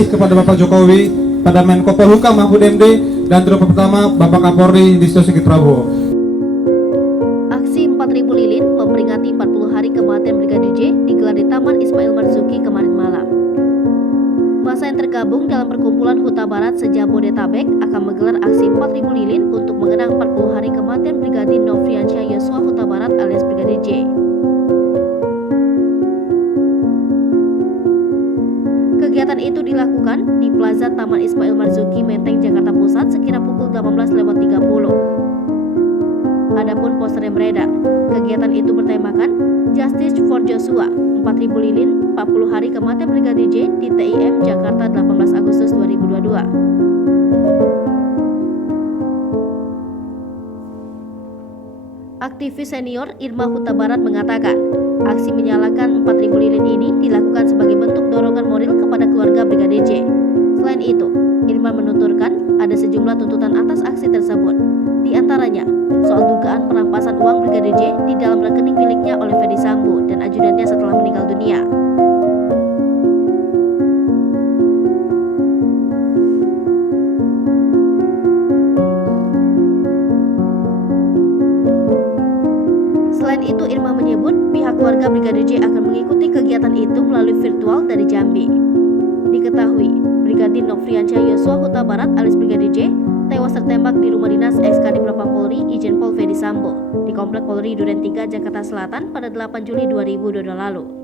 kasih kepada Bapak Jokowi, pada Menko Polhukam Mahfud MD, dan terutama pertama Bapak Kapolri Listio Sigit Prabowo. Aksi 4.000 lilin memperingati 40 hari kematian Brigadir J digelar di Taman Ismail Marzuki kemarin malam. Masa yang tergabung dalam perkumpulan Huta Barat se-Jabodetabek akan menggelar aksi 4.000 lilin untuk mengenang 40 hari kematian Brigadir Nofriansyah Yosua Huta Barat alias Brigadir J. Kegiatan itu dilakukan di Plaza Taman Ismail Marzuki, Menteng, Jakarta Pusat sekira pukul 18.30. Adapun poster yang beredar, kegiatan itu bertemakan Justice for Joshua, 4.000 lilin, 40 hari kematian Brigadir J di TIM Jakarta 18 Agustus 2022. Aktivis senior Irma Huta Barat mengatakan, aksi menyalakan 4.000 lilin ini dilakukan sebagai bentuk dorongan moral kepada keluarga Brigadir J. Selain itu, Irma menuturkan ada sejumlah tuntutan atas aksi tersebut. Di antaranya, soal dugaan perampasan uang Brigadir J di dalam rekening miliknya oleh Ferdy Sambo dan ajudannya setelah meninggal dunia. Selain itu, Irma menyebut pihak keluarga Brigadir J akan mengikuti kegiatan itu melalui virtual dari Jambi. Diketahui, Brigadir Nofriansyah Yosua Huta Barat alias Brigadir J tewas tertembak di rumah dinas ex-Kadif Propam Polri Irjen Pol Ferdy Sambo di Komplek Polri Duren 3 Jakarta Selatan pada 8 Juli 2022 lalu.